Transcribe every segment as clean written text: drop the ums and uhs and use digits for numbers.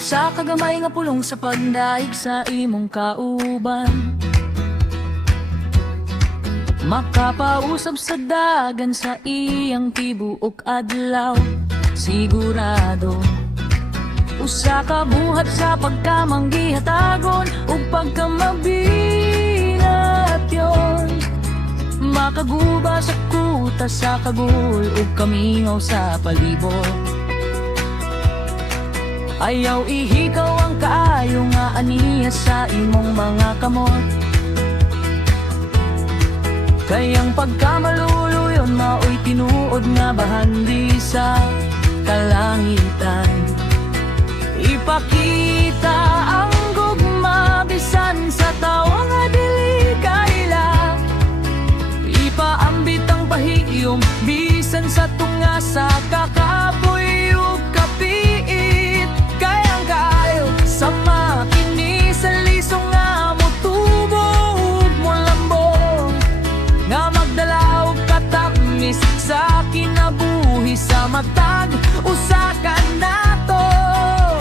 Usa ka gamay nga pulong sa pagdaig sa imong kauban, makapausab sa dagan sa iyang tibuok adlaw. Sigurado usa ka buhat sa pagkamanggihatagon ug pagkamabination, makaguba sa kuta sa kagul ug kamingaw sa palibot. Ayaw ihikaw ang kaayo nga aniya sa imong mga kamot, kayang pagkamaluluyon mao'y tinuod nga bahandi sa kalangitan. Ipakita ang gugma bisan sa tawa nga dili kaila, ipaambit ang pahiyom bisan sa tunga sa kakapoy ug kapiit. Kayang kaayo sa makini sa lisong nga motubo ug molambong, nga magdala og katamis sa kinabuhi sa matag usa ka nato.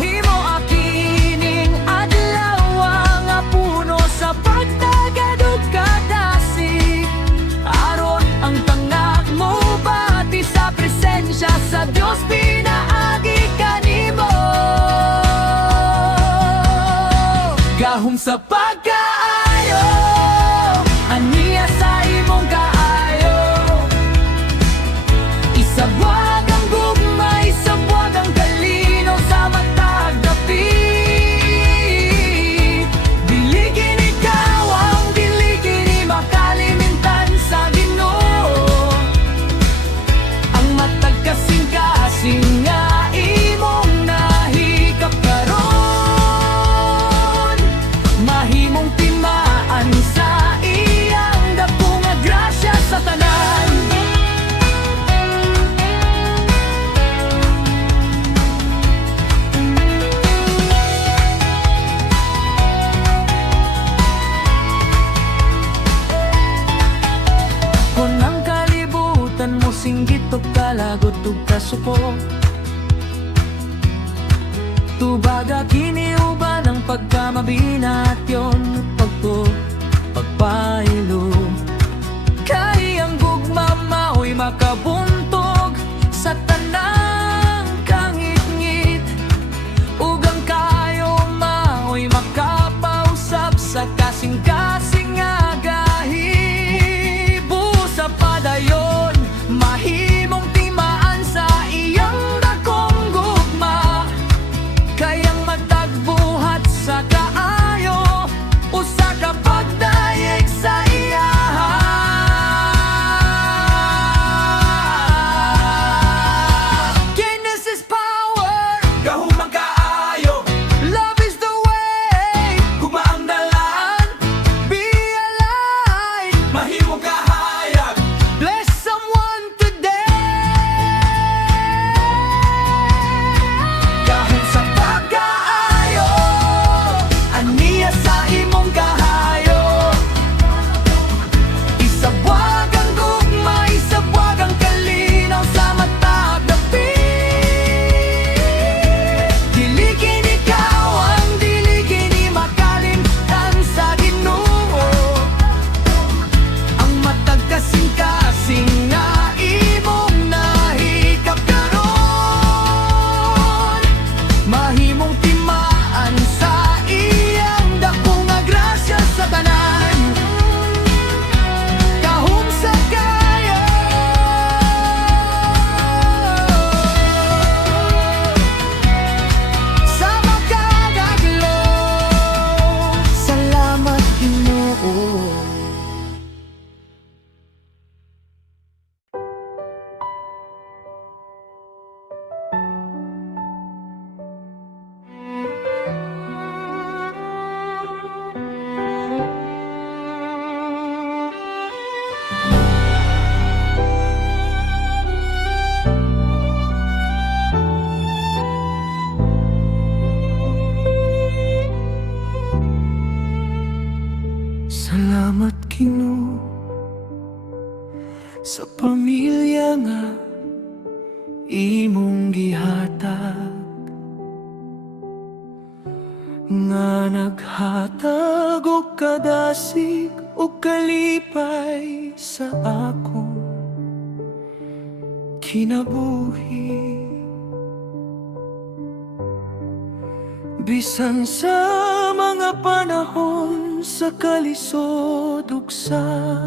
Himo akining adlaw nga puno sa pagtagad ug kadasig, aron ang tangak mo bati sa presensya sa Dios pinaagi kanimo. Gahom sa pagkaayo aniya sa imong kaayo, isabwag ang gugma, isabwag ang kalinaw sa matag dapit. Dili kini kawang, dili kini makalimintan sa Ginoo, ang matag kasing-kasing nga imong nahikap karon, mahimong timaan sa iyang dako nga grasya sa tanan. Kung ang kalibutan mo singgit o kalagot o kasuko, tubaga kiniuban ang pagkamabinatyon pagpailo. Kay ang gugma mao'y makabuntog sa tanang kangit-ngit, ug ang kayo mao'y makapausap sa kasing-kasing nga gahibo sa padayon. Mahimong timaan sa iyang dakong gugma, kayang matagbuhat sa kaayo usa ka pagdayeg sa iyaha. Kindness is power, Gahum ang kaayo, love is the way, gugma ang dalan, be alive, mahimong kahayag, bless someone today. gahum sa Pagkaayo aniya sa imong kahayo, isabwag ang gugma, isabwag ang kalinaw sa matag dapit. Dili kini kawang, dili kini makalimtan sa Ginoo, ang matag kasing-kasing nga imong nahikap karon, mahimong timaan sa iyang dako nga grasya sa tanan. Gahom sa kaayo sa makadaglo, salamat Ginoo. Salamat Ginoo sa pamilya nga imong gihatag, Hatag o kadasig o kalipay sa akong kinabuhi. Bisan sa mga panahon sa kalisod ug sa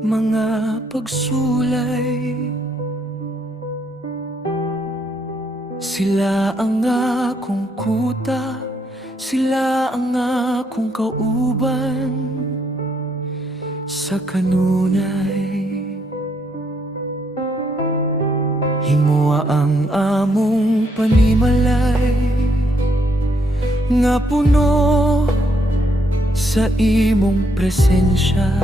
mga pagsulay, sila ang akong kuta, sila ang akong kauban sa kanunay. Himoa ang among panimalay nga puno sa imong presensya.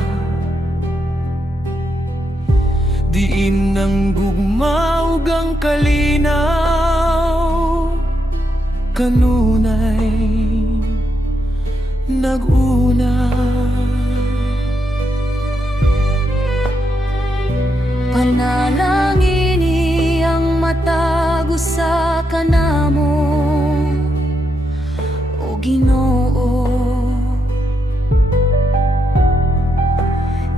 Diin ang gugma ug ang kalinaw, kanunay nag-una. Panalangin iyang matago sa kanamo, o Ginoo.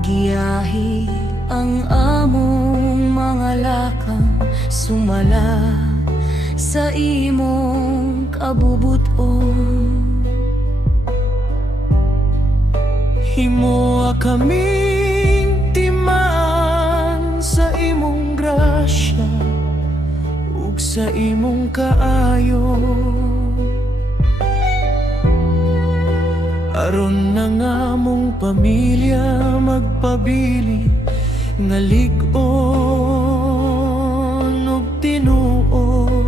Giyahi ang among mga lakang sumala sa imong kabubuton. Himoa kaming timaan sa imong grasya ug sa imong kaayo, aron na nga mong pamilya magpabili nga lig-on ug tinuod.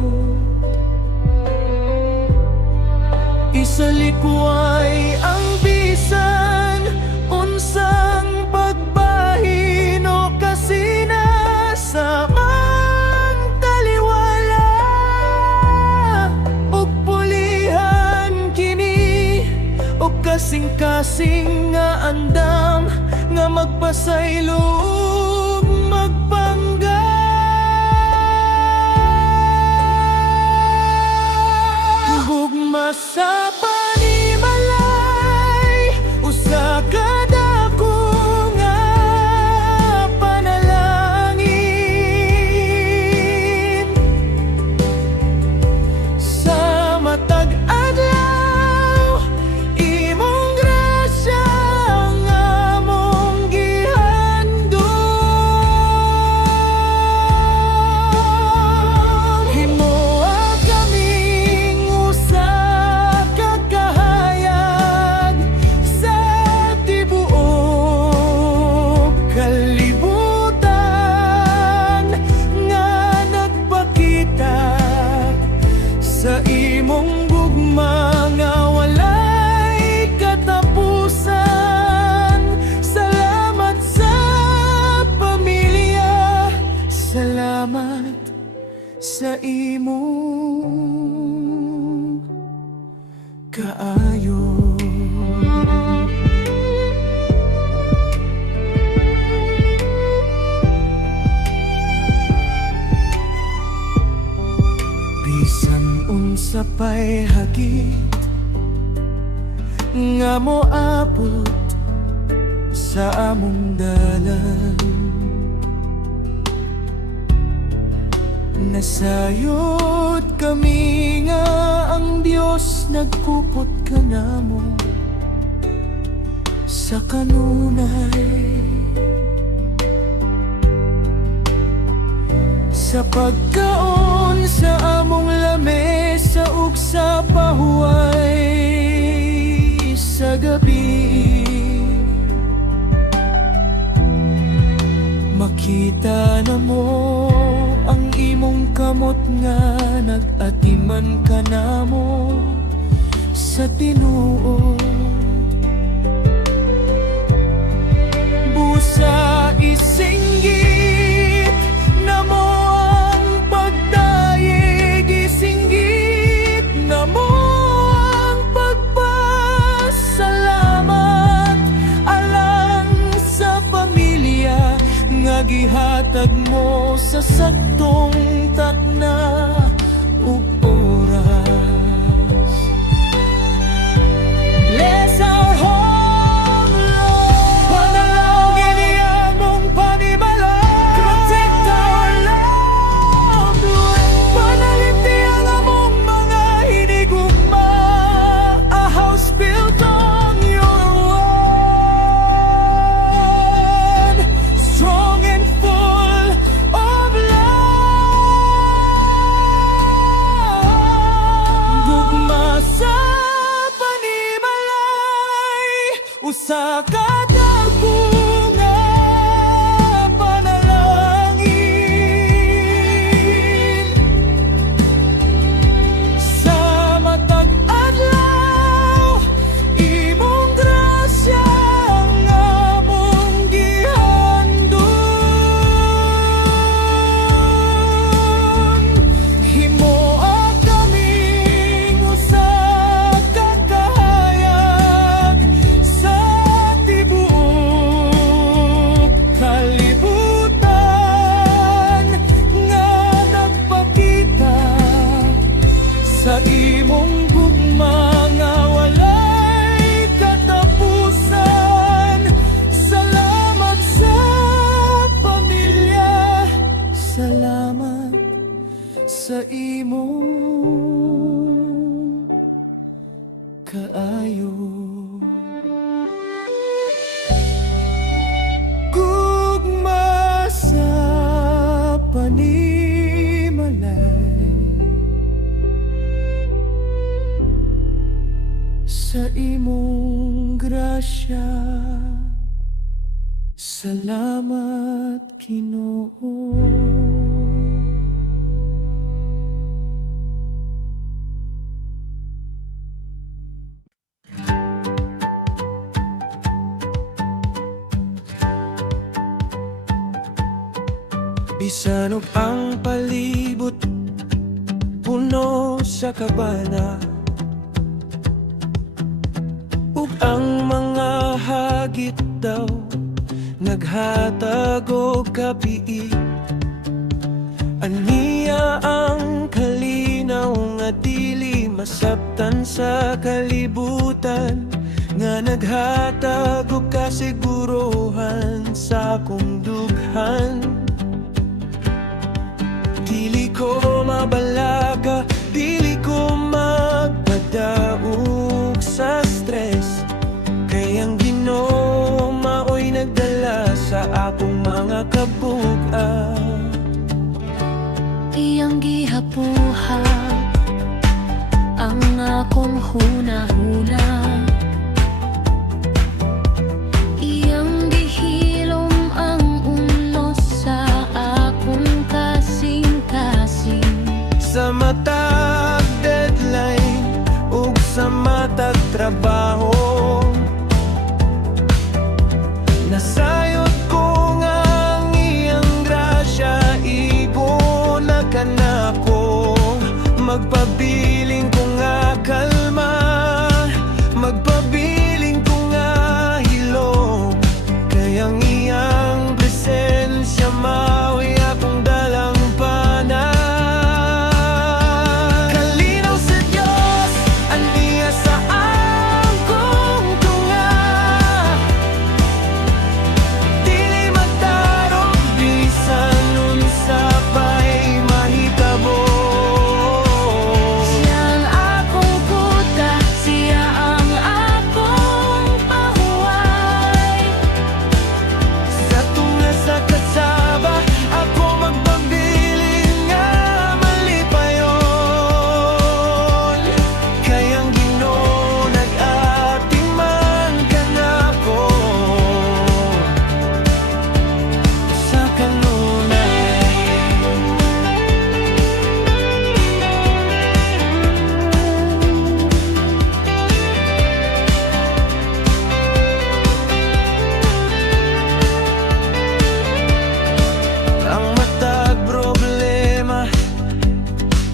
Isalikway ang bisan unsang pagbahin o kasina sa mang taliwala, ug pulihan kini o kasing-kasing nga andam nga magpasaylo ug magpangga. Gugma sa panimalay, usa ka dako nga panalangin. Sa matag adlaw, imong grasya ang among gihandom. Himoa kaming usa ka kahayag sa tibuok kalibutan nga nagpakita sa imong gugma nga walay katapusan. Salamat sa pamilya, salamat sa imong kaayo. Bisan unsa pa'y hagit nga moabot sa among dalan, nasayod kami nga ang Dios nagkupot kanamo sa kanunay. Sa pagkaon sa among lamesa ug sa pahuway sa gabi, makita na mo ang imong kamot nga nag-atiman ka namo sa tinuod. Busa isinggit na mo ang pagdayeg, isinggit na mo ang pagpasalamat alang sa pamilya nga gihatag mo sa saktong takna ug oras. sa imong grasya. Salamat, Ginoo. Bisan og ang palibot puno sa kabana, ug ang mga hagit daw naghatag og kapiit. Aniya ang kalinaw nga dili masabtan sa kalibutan, nga naghatag og kasiguruhan sa akong dughan. Dili ko mabalaga, dili ko magpadaog sa stress, kay ang Ginoo mao'y nagdala sa akong mga kabugat. Iyang gihapuhat ang akong hunahuna, iyang gihilom ang unos sa akong kasing-kasing. Sa matag deadline ug sa matag trabaho, nasayot ko nga ang iyang grasya, ibon na kanako. Magpabiling ko nga kalma, magpabiling ko nga hilom, kay ang iyang presensya mao'y akong dalang pana. Kalinaw sa Diyos, aniya sa akong tunga, dili magtarong bisan unsa pa'y mahitabo. Siya ang akong kuta, siya ang akong pahuway. Sa tunga sa kasaba, ako magpabiling nga malipayon, kay ang Ginoo nag-ating man kanako sa kanunay. Ang matag problema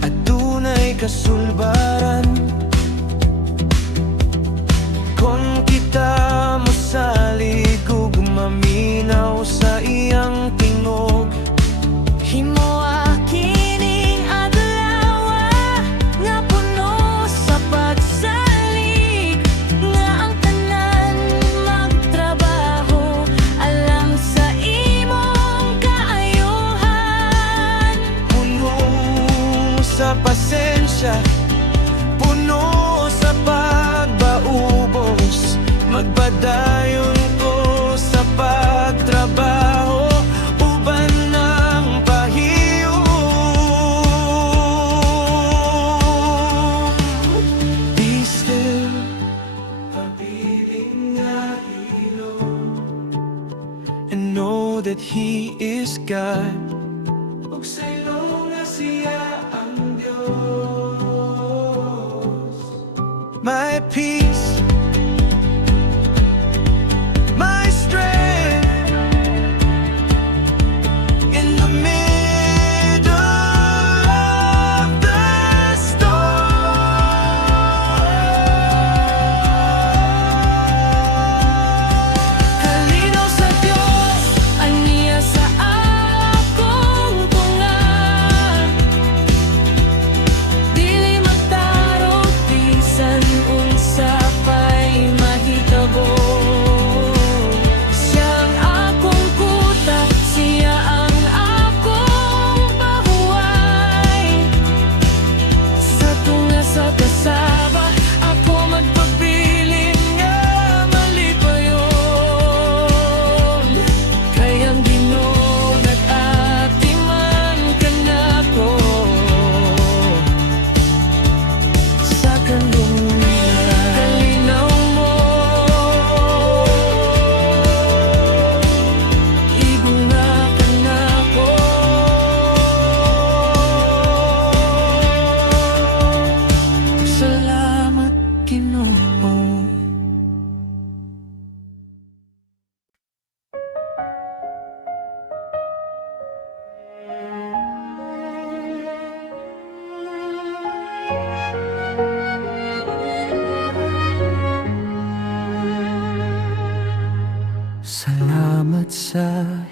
adunay kasulbaran, kon kita mosalig ug maminaw sa iyang tingog. Himoa kining adlaw nga puno sa pagsalig, nga ang tanan magtrabaho alang sa imong kaayuhan. Puno sa pasensya, puno sa pagbaubos, magpadayon ko sa pagtrabaho, uban ng pahiyom. Be still, pabiling nga hilom, and know that He is God. Ug sa ilong nga siya ang Diyos. My peace, my strength, in the middle of the storm. Kalinaw sa Diyos, aniya sa akong tunga,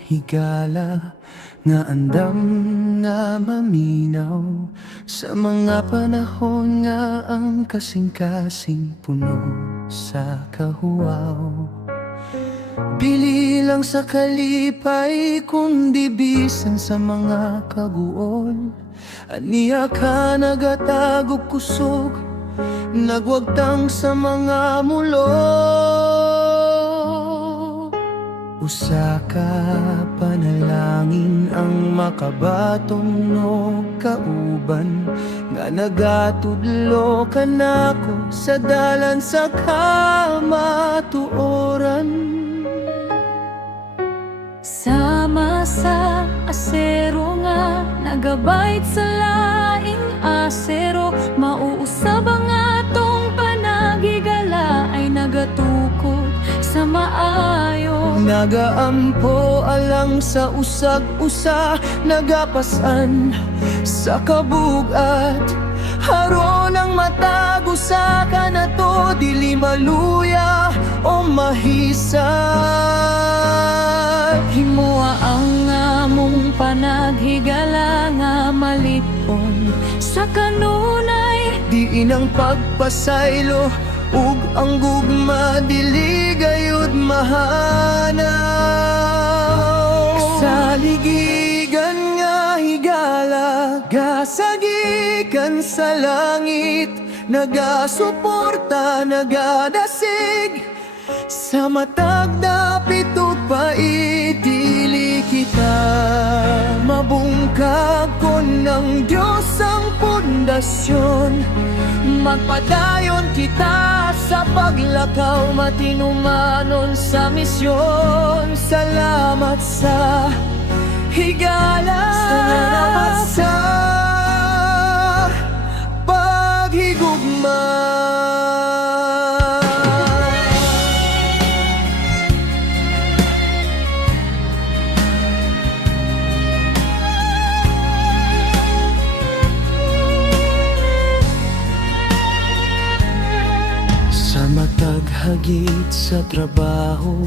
higala nga andam nga maminaw sa mga panahon nga ang kasing-kasing puno sa kahuwaw. Bili lang sa kalipay kundi bisan sa mga kaguol. Aniya ka nagatagog kusog, nagwagtang sa mga mulo. Usa ka panalangin ang makabaton no kauban, nga nagatudlo ka nako sa dalan sa kamatuoran. Sama sa asero nga nagabait sa laing asero, mauusab ang atong panagigala ay nagatukod sa maayo. Nagaampo alang sa usag-usa, nagapasan sa kabugat. Haron ang matago sa kanato, dili maluya o mahisag. Himuwa ang among panaghigala nga malipon sa kanunay. Diin ang pagpasaylo ug ang gugma dili gayud mahanaw. Sa ligigan nga higala gasagikan sa langit, nagasuporta nagadasig sa matag dapit ug pait. Dili kita mabungkag kon ng Diyos ang pundasyon. Magpadayon kita sa paglakaw, matinumanon sa misyon. Salamat sa higala, salamat sa paghigugma. Sa mataghagit sa trabaho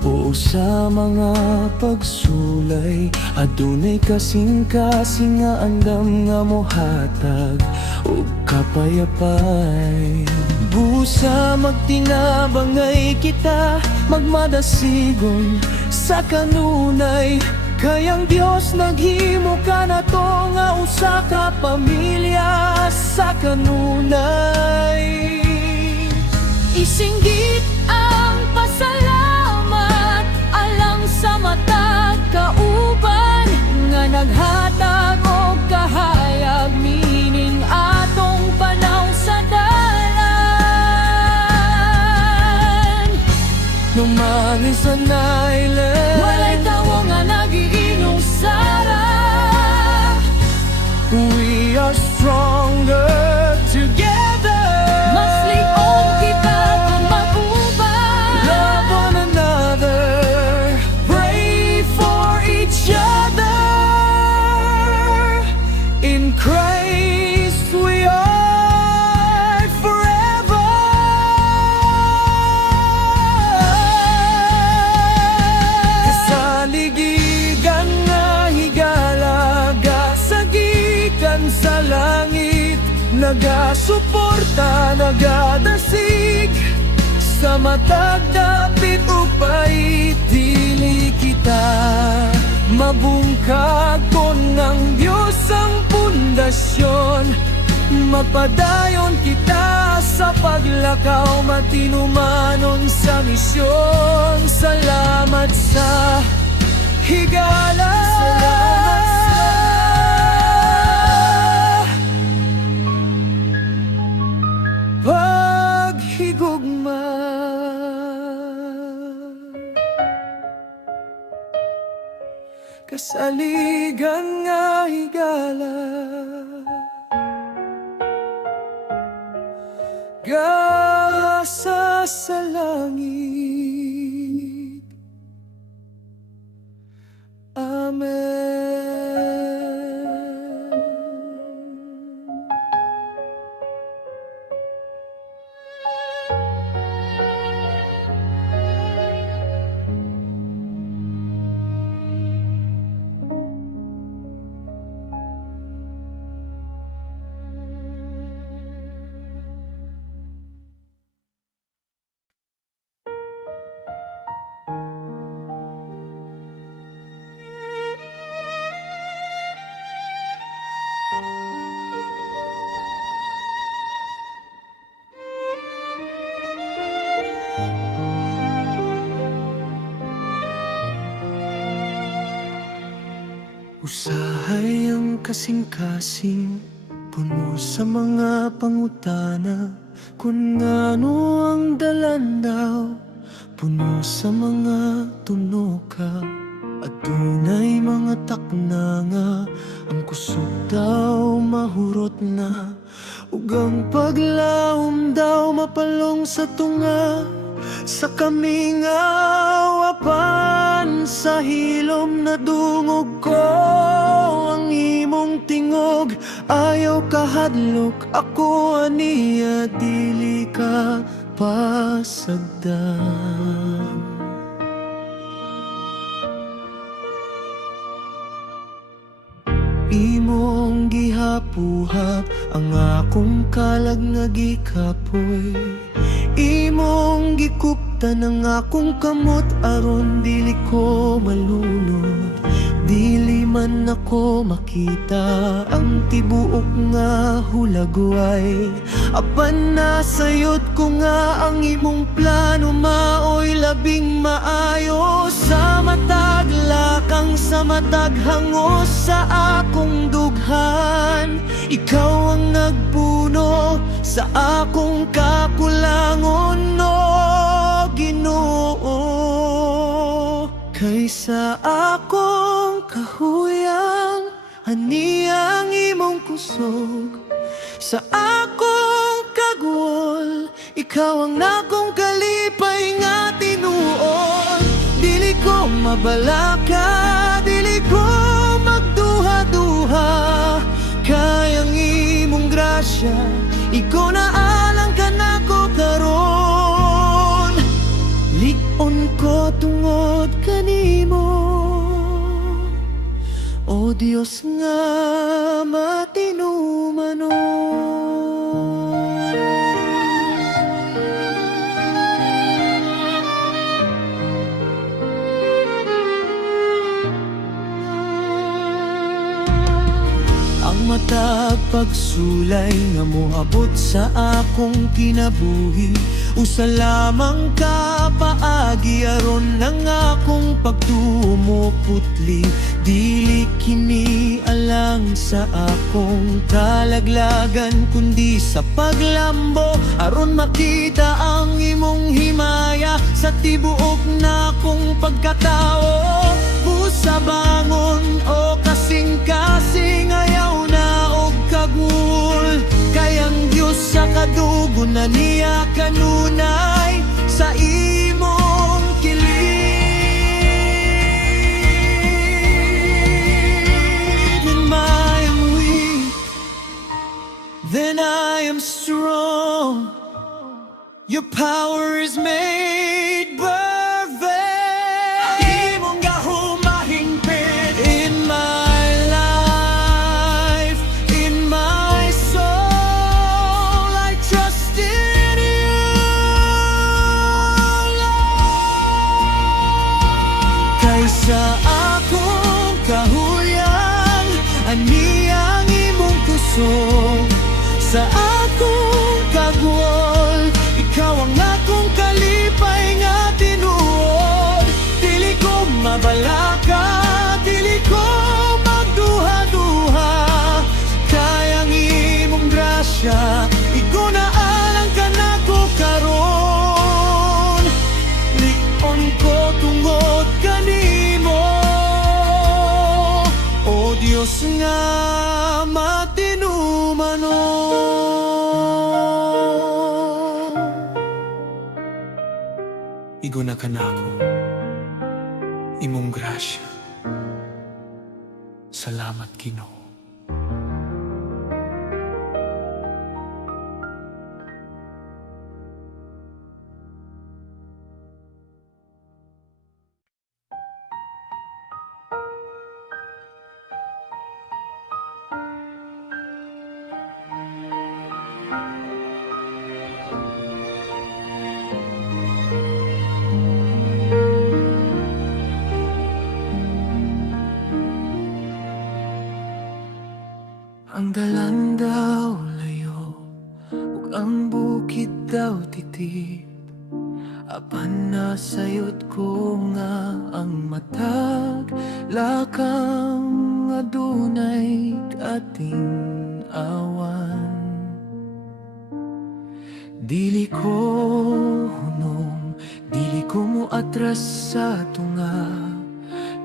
o sa mga pagsulay, adunay kasing-kasing nga andam nga mohatag o kapayapay. Busa magtinabangay kita, magmadasigon sa kanunay. Kayang Diyos naghimo ka na to nga usa ka pamilya sa kanunay. Isinggit ang pasalamat alang sa matag kauban, nga naghatag og kahayag mining atong panaw sa dalan. Numanis sa island, Walay tawo nga nagiinom sara. we are stronger together. Mas liog kita kung mag-uban. Love one another, pray for each other. In Christ we are forever. Kasaligigan nga higala, gasagikan sa langit, nagasuporta, nagadasig sa matag dapit ug pait. Dili kita mabungkag kon ng Diyos ang pundasyon. Magpadayon kita sa paglakaw, matinumanon sa misyon. Salamat sa higala, salamat sa paghigugma. Kasaligan nga higala, gasa sa langit. Amen. Usahay ang kasing-kasing, puno sa mga pangutana. Kung ano ang dalandaw, puno sa mga tunoka. At tunay mga taknanga, ang kusog daw mahurot na. Ugang paglaom daw mapalong sa tunga. Sa kaming awapan, sa hilom na dungog ko ang imong tingog. Ayaw kahadlok, ako aniya dili ka pasagdan. Imong gihapuhap ang akong kalag nga gikapoy. Imong gikuptan ang akong kamot aron dili ko malunod. Dili man ako makita ang tibuok nga hulagway. Apan nasayod ko nga ang imong plano maoy labing maayo. Sa matag lakang sa matag hangos sa akong dughan. Ikaw ang nagpuno sa akong kakulangon, no Ginoo. Kaysa akong kahuyang, aniyang imong kusog. Sa akong kagwol, ikaw ang nakong kalipay nga tinuod. Dili ko mabalaka, dili ko magduha-duha. Kayang imong grasya, ikaw na alang ka na ko karon. Likon ko tungod kanimo, o Dios nga matinumanon. Ang matag pagsulay nga moabot sa akong kinabuhi. Usa lamang ka paagi aron ng akong pagtumo putli. Dili kini alang sa akong kalaglagan, kundi sa paglambo aron makita ang imong himaya sa tibuok na akong pagkatao. Busa bangon o kasing-kasing, ayaw na og kagul. Kayang Diyos sa kadugo na niya kanunay sa imong kilid. When I am weak, then I am strong. Your power is made perfect. Imong gahumahingpit in my life, in my soul. I trust in you, Lord. Kaysa akong kahuyang, aniyang imong kusog. Sa akong kagwol, ikaw ang akong kalipay nga tinuod. Dili ko mabalaka, dili ko magduha-duha. Kayang imong grasya, igunaalang ka na ko karon. Likon ko tungod kanimo, o Dios nga matinumanon. Iguna ka na ako, imong grasya. Salamat, Ginoo. Ang dalan daw layo, ug ang bukid daw titip. Apan nasayod ko nga ang matag lakang adunay ating awan. Dili ko hunong, dili ko mo atras sa tunga.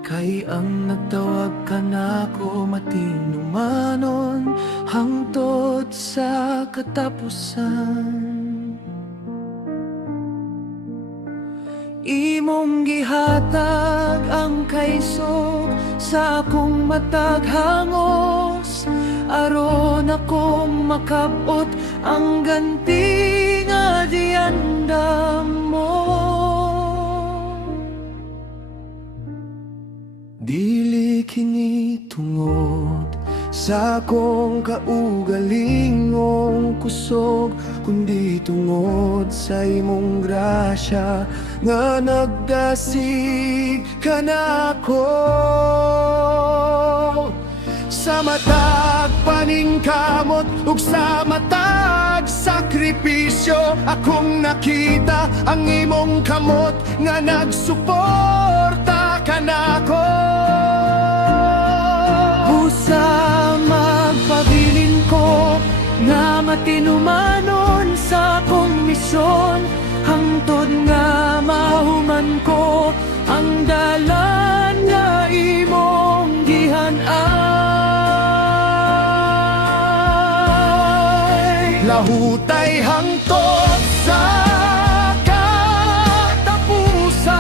Kay ang nagtawag ka na ko matinumanon hangtod sa katapusan. Imong gihatag ang kaisog sa akong matag hangos, aron ako makabot ang ganti nga diandam mo. Dili kini tungod sa akong kaugalingong kusog, kundi tungod sa imong grasya nga nagdasig ka nako. Sa matag paningkamot ug sa matag sakripisyo, akong nakita ang imong kamot nga nagsuporta ka nako. Busa magpabilin ko nga matinumanon sa akong misyon, hangtod nga mahuman ko ang dalan nga imong gihan-ay. Lahutay hangtod sa katapusan,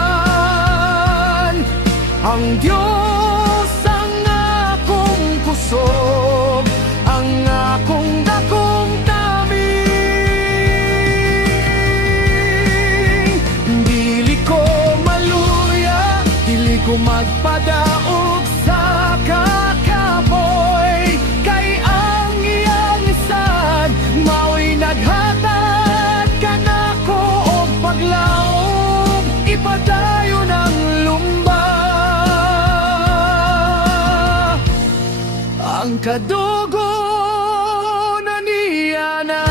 ang Diyos ang akong kusog, ang akong dakong taming. Dili ko maluya, dili ko magpadaog sa kakapoy, kay ang iyang isad mao'y naghatag ka nako og paglaom, ipadayon ang lumba. Ang kadugo na niya na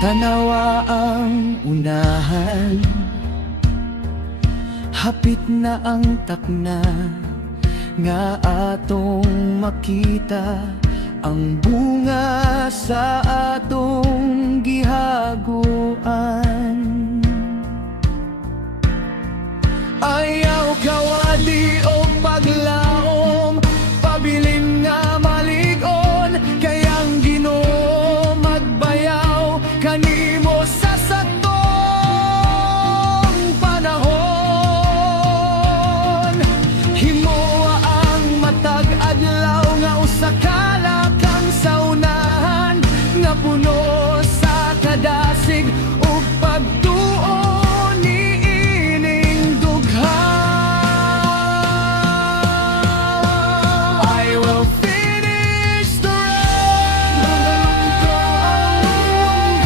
tanawa ang unahan, hapit na ang takna nga atong makita ang bunga sa atong gihaguan. Ayaw kawali o paglaom, pabilin nga maligon, kayang Ginoo magbayaw kanimo sa satong panahon. Himoa ang matag adlaw nga usa ka sa unahan, nga puno sa kadasig ug pagtuo niining dugha. I will finish the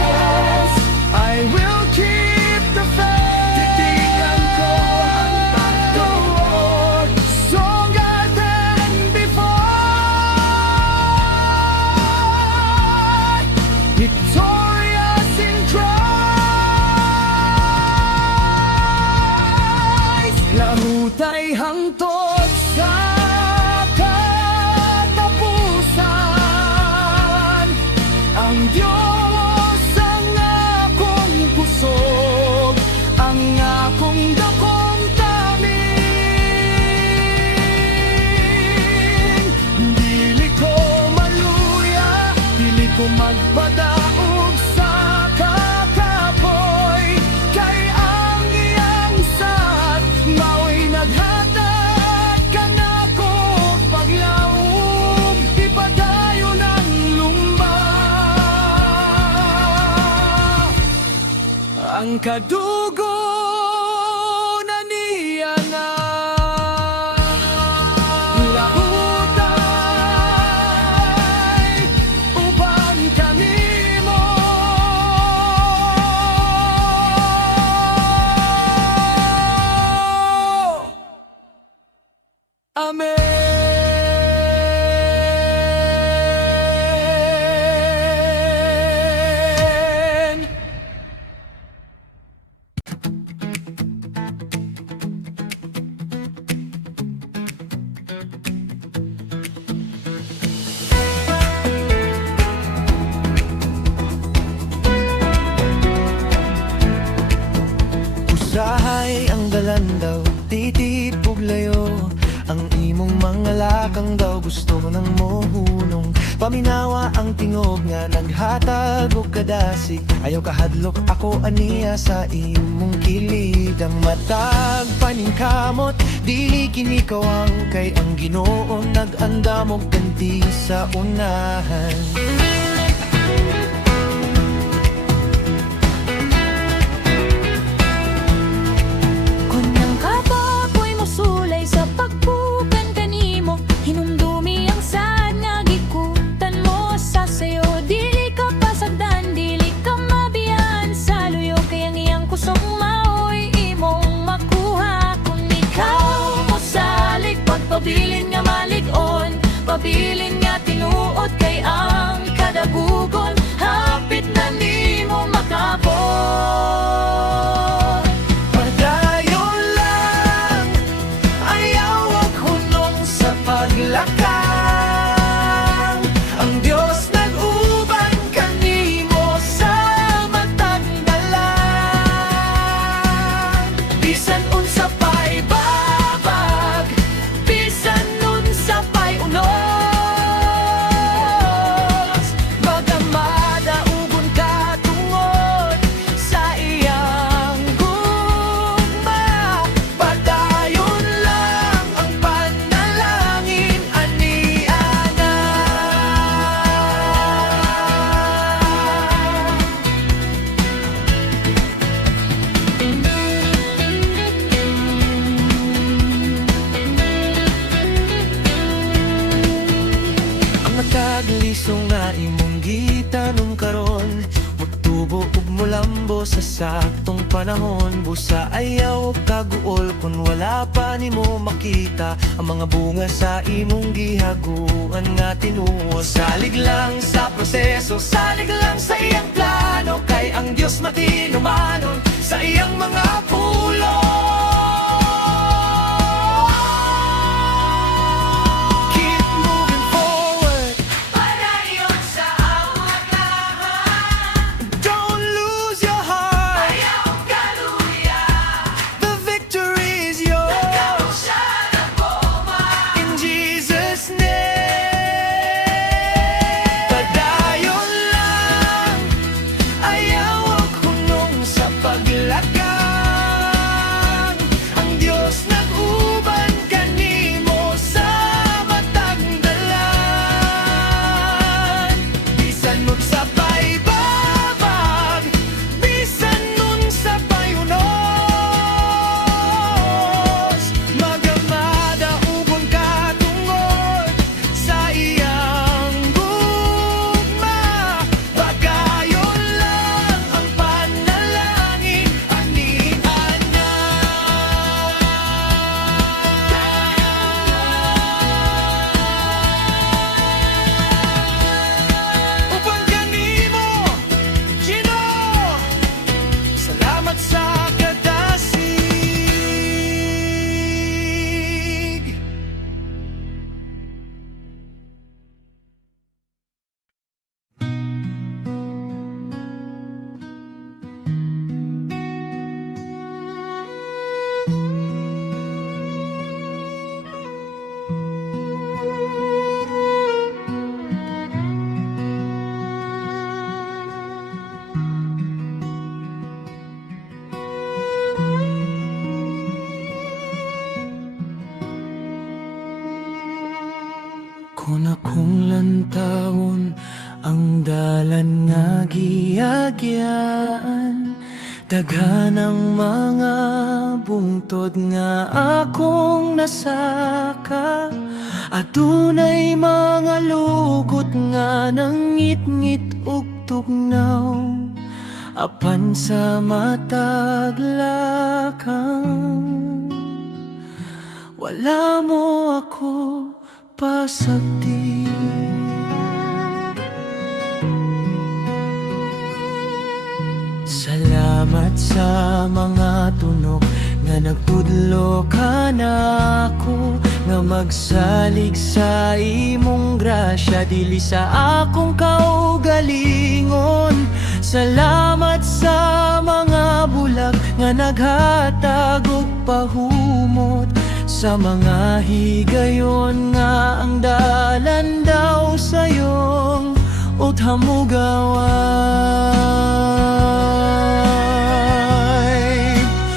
race, I will keep the faith. Titigan ko ang pagtuon, stronger than before. Victorious in Christ, lahutay hangtod sa katapusan, ang Diyos ang akong pusog, ang akong dakong taming. Dili ko maluya, dili ko magpadaog sa kakapoy, kay ang iyang sad mao'y naghatag ka nako og paglaom, ipadayon ang lumba. Ang kadugo na niya na lahutay uban kanimo. Amen. ng mohunong paminawa ang tingog nga naghatag og kadasig. Ayaw kahadlok ako aniya sa imong kilid. Ang matag paningkamot dili kini kawang kay ang Ginoo nag-andam og ganti sa unahan. Kunyang kapapoy mo sulay sa pagpukan kanimo, hinumdumi ang sad nga gikutan mo sa sayo. Dili ka pasagdan, dili ka mabiyan sa luyo, kaya ngiyang kusong maoy imong makuha. Kung ikaw mo salig, pagpabilin nga malig-on, pabilin nga tinuod kay ang kadabugon, hapit na nimo makabot. Padayon lang, ayaw og hunong sa paglakang. Ang Diyos nag-uban kanimo sa matag dalan. Bisan unsa pa'y babag, bisan unsa pa'y unos, magamada ugon ka tungod sa iyang gugma. Padayon lang ang panalangin aniana. Ang nagkaglisong nga imong gitanong karon, magtubo ug mulambo sa saktong panahon. Busa ayaw og kaguol kung wala pa nimo makita ang mga bunga sa imong gihaguan nga tinuo. Salig lang sa proseso, salig lang sa iyang plano, kay ang Dios matinumanon sa iyang mga pulo. Keep moving forward, Padayon sa awat lahat. don't lose your heart. Ayaw kaluya. The victory is yours Siya nagpuma. in Jesus' name. Padayon lang, ayaw og hunong sa paglakang. Ang Diyos nag-uban kanimo sa matag dalan. Bisan nun sa pa'y babag, bisan nun sa pa'y unos, magamada ugon ka tungod sa iyang gugma. Padayon lang ang panalangin aniana. Uban kanimo, Ginoo, salamat sa kadasig. Kung akong lantawon ang dalan nga giagyaan, daghan ang mga bungtod nga akong nasaka. Adunay mga lugot nga nangit-ngit ug tugnaw, apan sa matag lakang. Wala mo ako pasagdi. Salamat sa mga tunog nga nagtudlo ka na ako, nga magsalig sa imong grasya dili sa akong kaugalingon. Salamat sa mga bulag nga naghatag og pahumot Sa mga higayon nga ang dalan daw sa'yong uthamugaway.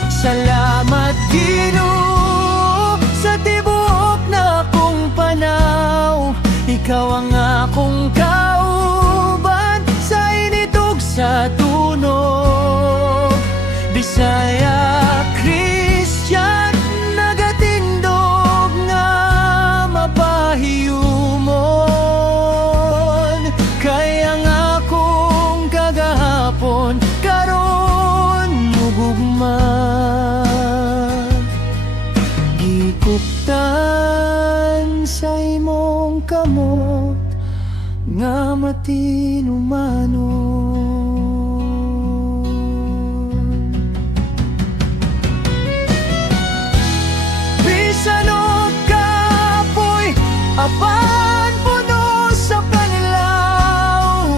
Salamat Ginoo sa tibuok na akong panaw. Ikaw ang akong kauban sa initog sa tunog. Bisaya, Christian, nagatindog nga mapahiyumon. Kaya nga akong kagahapon karon mugugma. Gikuptan sa imong kamot nga matinumanon. Bisan og kapoy apan puno sa panlaw.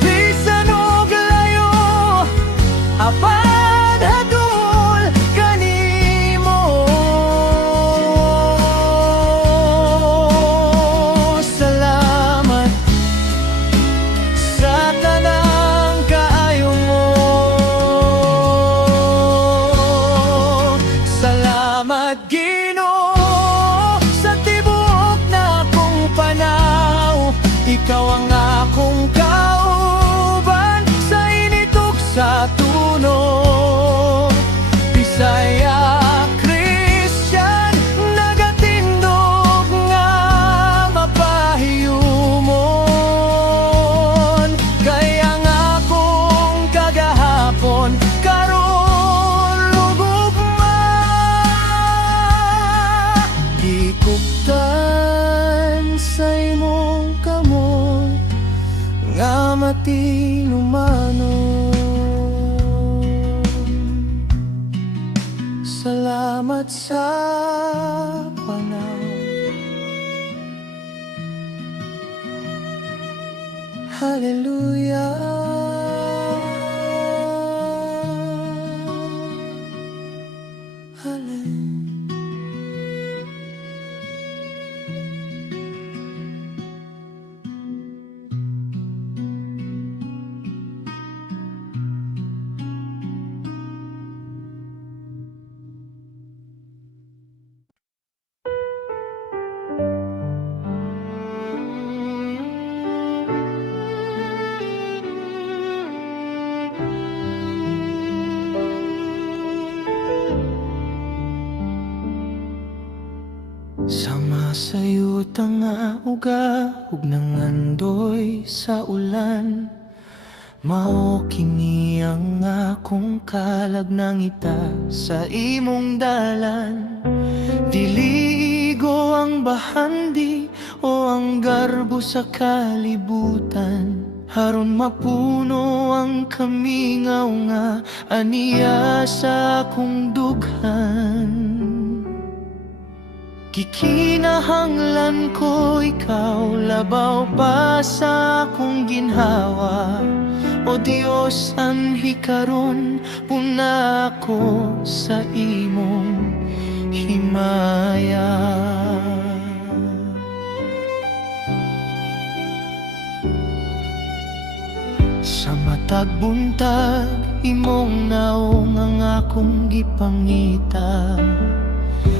Bisan og layo apan hadul kanimo. Salamat sa tanang kaayo mo. Salamat Ginoo sa tibuok na akong panaw. Ikaw ang akong kauban sa initog sa tunog. Bisaya, Christian, nagatindog nga mapahiyumon. Kaya nga akong kagahapon karon lugugma. Gikuptan sa imong kamot nga matinumanon. Salamat sa panahon. Hallelujah. Sama sa'yo tanga uga ug nangandoy sa ulan. Mao kini ang akong kalagnangita sa imong dalan. Diligo ang bahandi o ang garbo sa kalibutan. Haron mapuno ang kamingaw nga aniya sa akong dughan. Kikinahanglan ko ikaw, labaw pa sa akong ginhawa. O Diyos, anhi karon, puna ako sa imong himaya. Sa matag buntag, imong naong ang akong gipangita.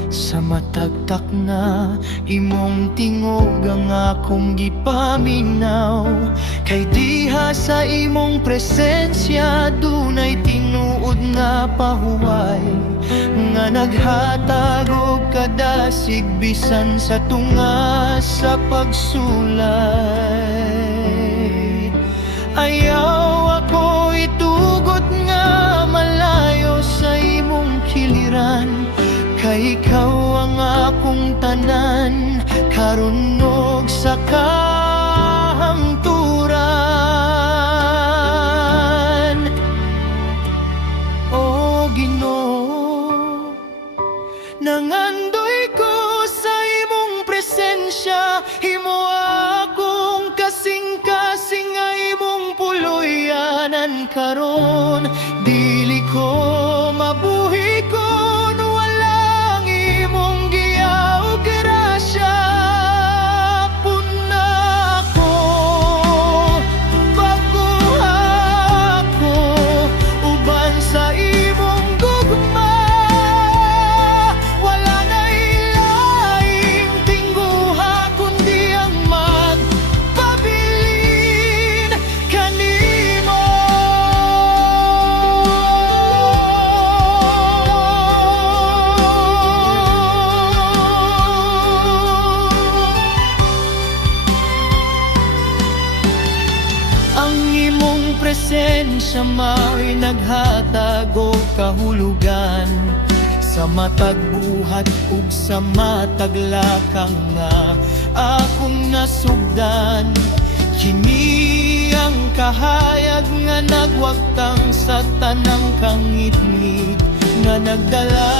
Sa matagtak na imong tingog ang akong gipaminaw. Kay diha sa imong presensya dunay tinuod nga pahuway, nga naghatag og kadasig bisan sa tunga sa pagsulay. Ayaw ako itugot nga malayo sa imong kiliran. Kay ikaw ang akong tanan, karunog sa kahangturan. O Ginoo, nangandoy ko sa imong presensya. Himo akong kasing-kasing nga imong puluyanan karon. sa mao'y naghatag og kahulugan sa matag buhat ug sa matag lakang nga akong nasugdan. Kini ang kahayag nga nagwagtang sa tanang kangit-ngit, nga nagdala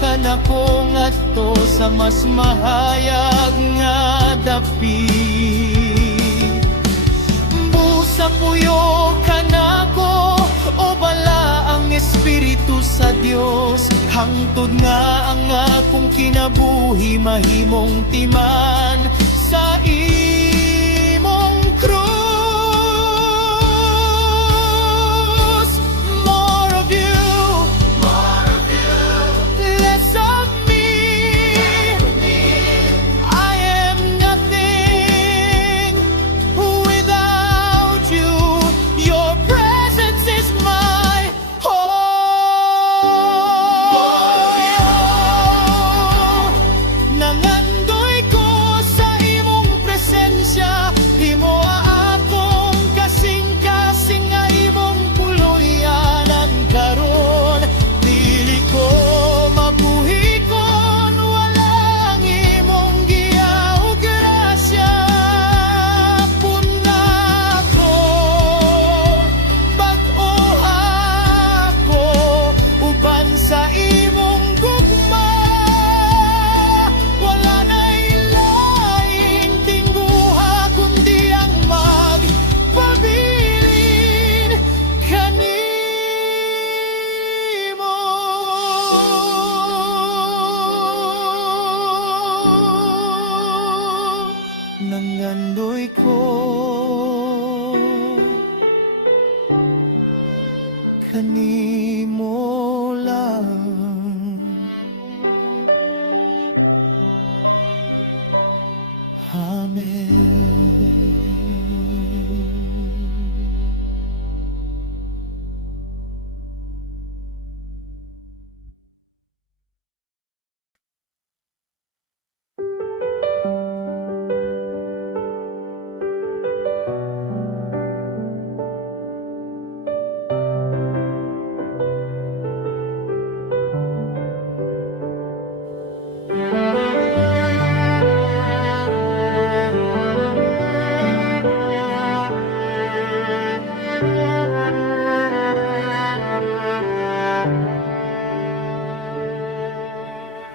ka nako ngadto sa mas mahayag nga dapit. Busa puyo ka nako o bala ang Espiritu sa Dios, hangtod nga ang akong kinabuhi mahimong timan sa imong krus. More of you, less of me. I am nothing without you. Your presence is my all. Nangandoy ko sa imong presensya, himo akong kasing-kasing nga imong puloy-anan karon. Dili ko mabuhi kon wala ang imong giya o grasya. Puna ko, bag-o ako, uban sa imong gugma. Wala na'y laing tingguha kundi ang magpabilin kanimo. Nangandoy ko kanimo lang. Amen.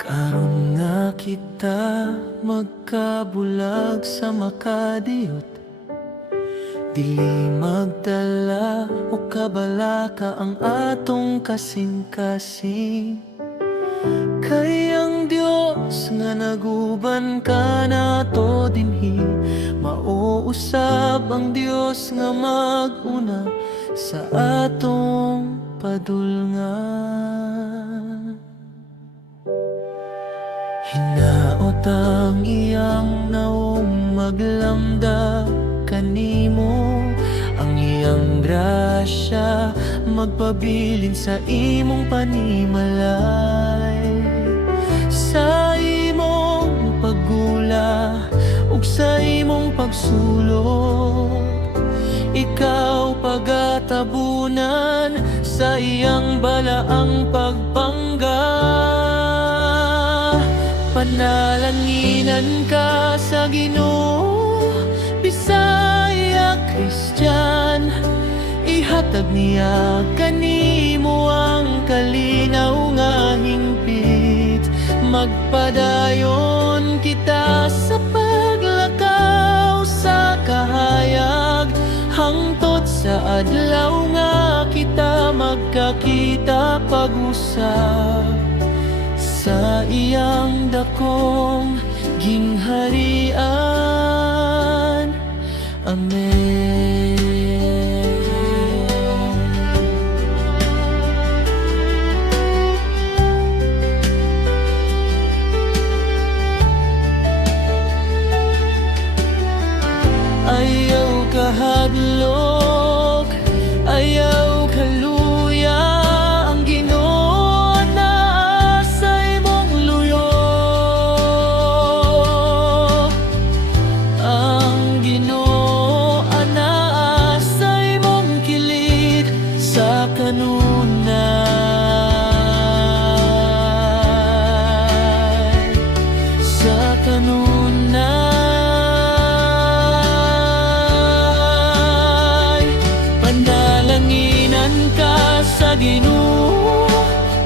Karon nga kita magkabulag sa makadiyot, dili magdala o kabalaka ang atong kasing-kasing. Kay ang Dios nga naguban ka nato dinhi, mauusab ang Dios nga maguna sa atong padulngan. Hinaot ang iyang naong maglamda kanimo, ang iyang grasya magpabilin sa imong panimalay. Sa imong paggula ug sa imong pagsulod, ikaw pagatabunan sa iyang balaang pagpangga. Panalanginan ka sa Ginoo, Bisaya, Kristyan, ihatag niya kanimo ang kalinaw nga hingpit. Magpadayon kita sa paglakaw sa kahayag, hangtod sa adlaw nga kita magkakita pag-usab sa iyang dakong gingharian. Amen. Ayaw kahadlok, ayaw kaluya, ang Ginoo na sa imong luyok. Ang Ginoo na nga Ginoo,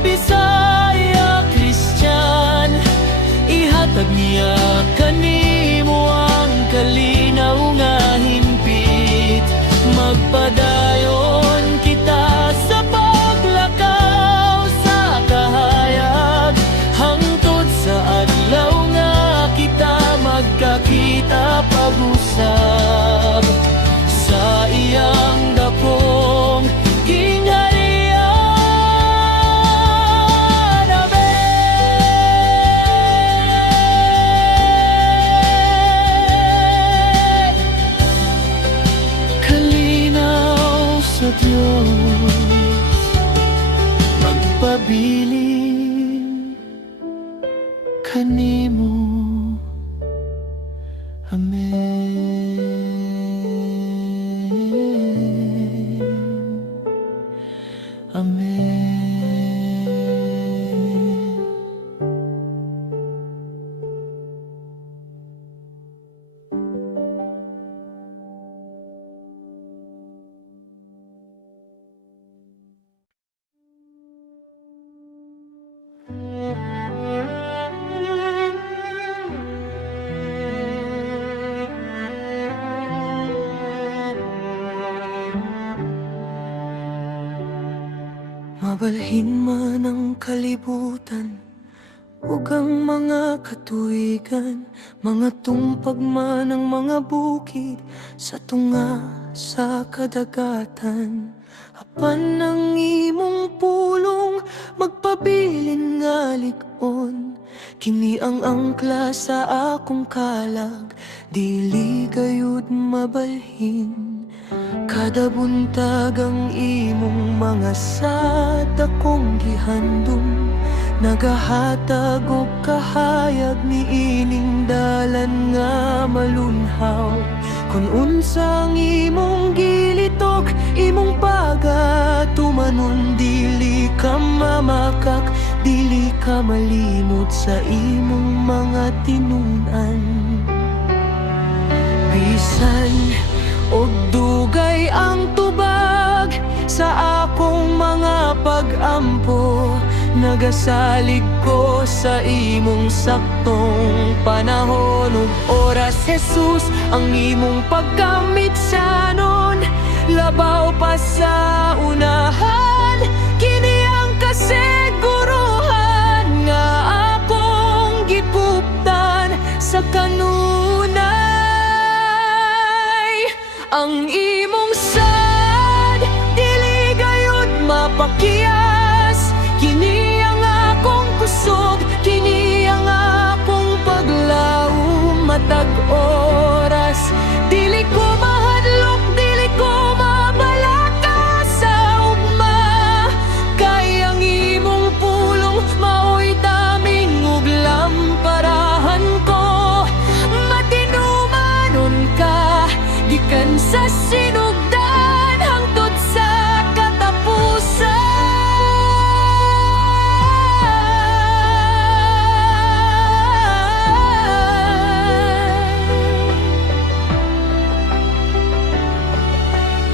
Bisaya, Kristyan, ihatag niya kanimo ang kalinaw nga himpit. Magpadayon kita sa paglakaw sa kahayag, hangtod sa adlaw nga kita magkakita pag-usab sa iyang dakong gingharian. Amen. Kalinaw sa Diyos, magpabilin kanimo. Amen. Amen. Mabalhin man ang kalibutan, ug ang mga katuigan, mga tumpag man ang mga bukid sa tunga sa kadagatan. Apan ang imong pulong, magpabilin nga lig-on, kini ang angkla sa akong kalag, dili gayud mabalhin. Kada buntag ang imong mga sad akong gihandom, nagahatag og kahayag niining dalan nga malunhaw. Kung unsang imong gilitok, imong pagatumanon, dili ka mamakak, dili ka malimot sa imong mga tinunan. Bisan og dugay ang tubag sa akong mga pag-ampo, nagasalig ko sa imong saktong panahon ug oras. Jesus, ang imong pagkamitsanon, labaw pa sa unahan, kini ang kasiguruhan nga akong gipuptan sa kanunay. Ang imong sad, dili gayud mapakiyas, kini ang akong kusog, kini ang akong paglaom matag oras. Dili ko mahadlok, dili ko mabalaka sa ugma, kay ang imong pulong mao'y daming ug lamparahan ko. Matinumanon ka, gikan sa sinugdan hangtod sa katapusan.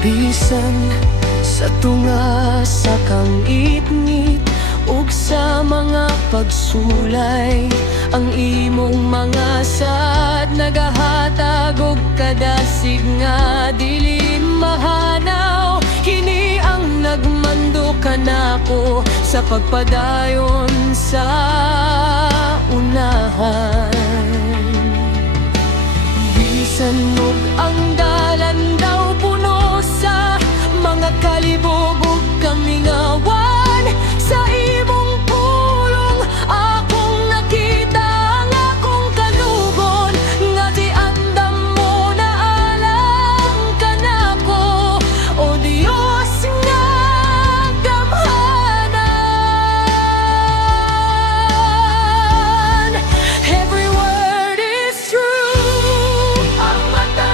Bisan sa tunga sa kangit-ngit ug sa mga pagsulay, ang imong mga sad nagahatag og kadasig nga dili mahanaw. Kini ang nagmando kanako sa pagpadayon sa unahan. Bisan og ang dalan daw puno sa mga kalibog ug kamingawan, sa imong pulong akong nakita ang akong kalugon, nga di andam mo na alam ka nako, o Dios nga gamhanan. Every word is true, ang mata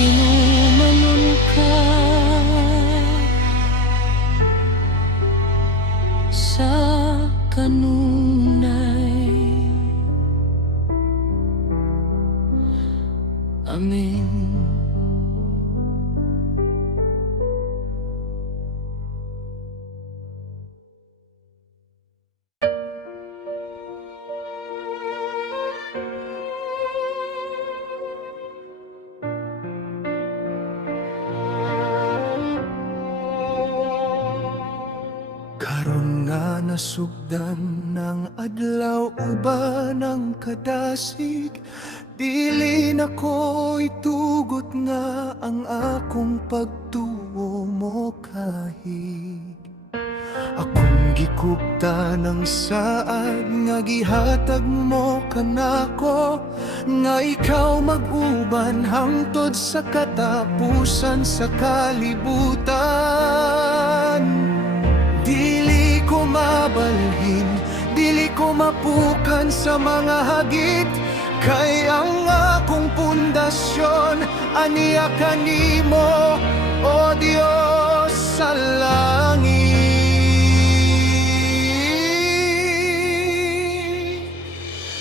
Inumanon ka sa kanunay. Amen. Karon nga nasugdan ng adlaw uban ng kadasig, dili na ko itugot nga ang akong pagtuo mo kahig. Akong gikupta ng saad nga gihatag mo kanako, nga ikaw mag-uban hangtod sa katapusan sa kalibutan. Dili ko mabalhin, dili ko mapukan sa mga hagit, kay ang akong pundasyon aniya kanimo, o Diyos sa langit.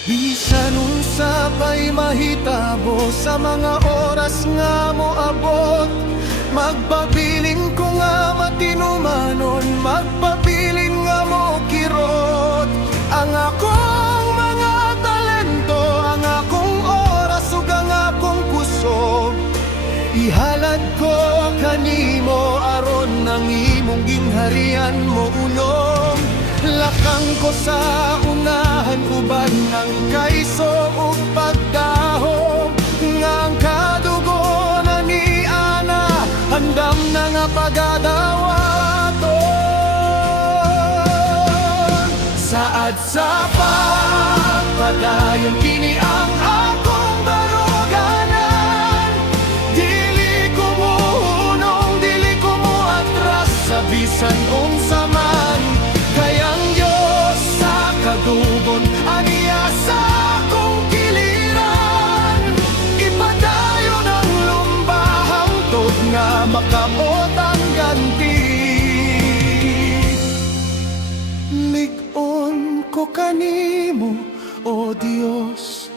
Bisan unsa pa'y mahitabo sa mga oras nga mo abot, magpabiling ko nga matinumanon, magpabiling nga mo kirot. Ang akong mga talento, ang akong oras ug ang akong kusog, ihalad ko kanimo aron nang imong gingharian mo unom. Lakang ko sa unahan uban ng kaiso ug pagdahom, nga ang kadugo na ni Ana handam na nga pagadawaton. Saad sa pagpadayon kini ang akong baruganan, dili ko muhunong, dili ko muatras sa bisan unsa man, kay ang Diyos sa kadugon aniya sa akong kiliran. Ipadayon ang lumba hangtod nga makabot ang ganti. Lig-on ko kanimo, o Diyos,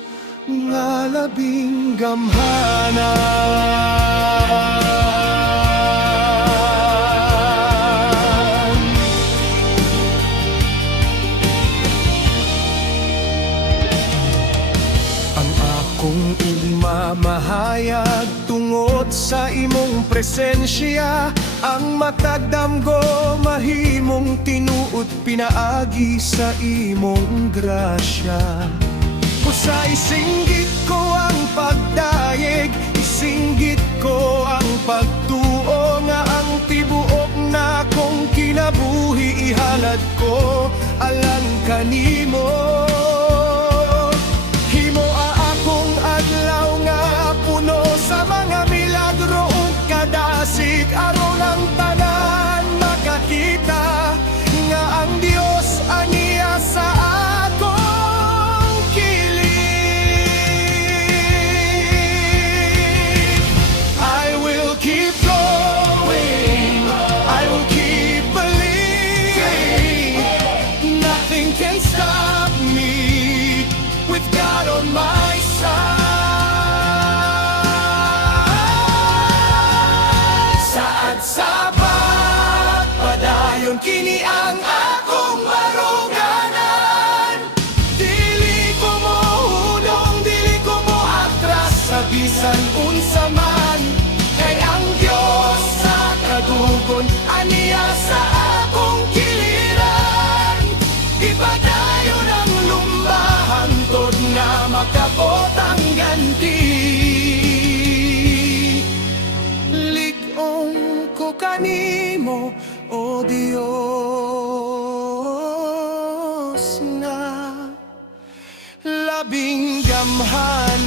nga labing gamhanan. Ang akong igmamahayag tungod sa imong presensya, ang matagdamgo mahimong tinuot pinaagi sa imong grasya. Sa isinggit ko ang pagdayeg, isinggit ko ang pagtuo, nga ang tibuok na kong kinabuhi ihalad ko alang kanimo. Himo akong adlaw nga puno sa mga milagro ug kadasig, aron ang tanan makakita nga ang Dios aniya sa akong kilig. I will keep going, I will keep believing. Nothing can stop me with God on my side. Saad sa pagpadayon kini ang akong baruganan, dili ko mohunong, dili ko moatras sa bisan unsa man, kay ang Diyos sa kadugon aniya sa akong kiliran. Ipadayon ang lumba hangtod nga makabot ang ganti. Lig-on ko kanimo, o Diyos, na labing gamhanan.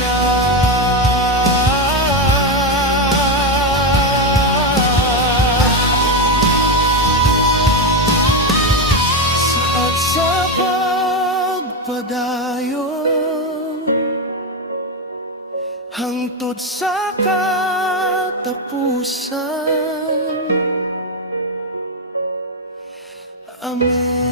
Saad sa pagpadayon, hangtod sa katapusan. Amen.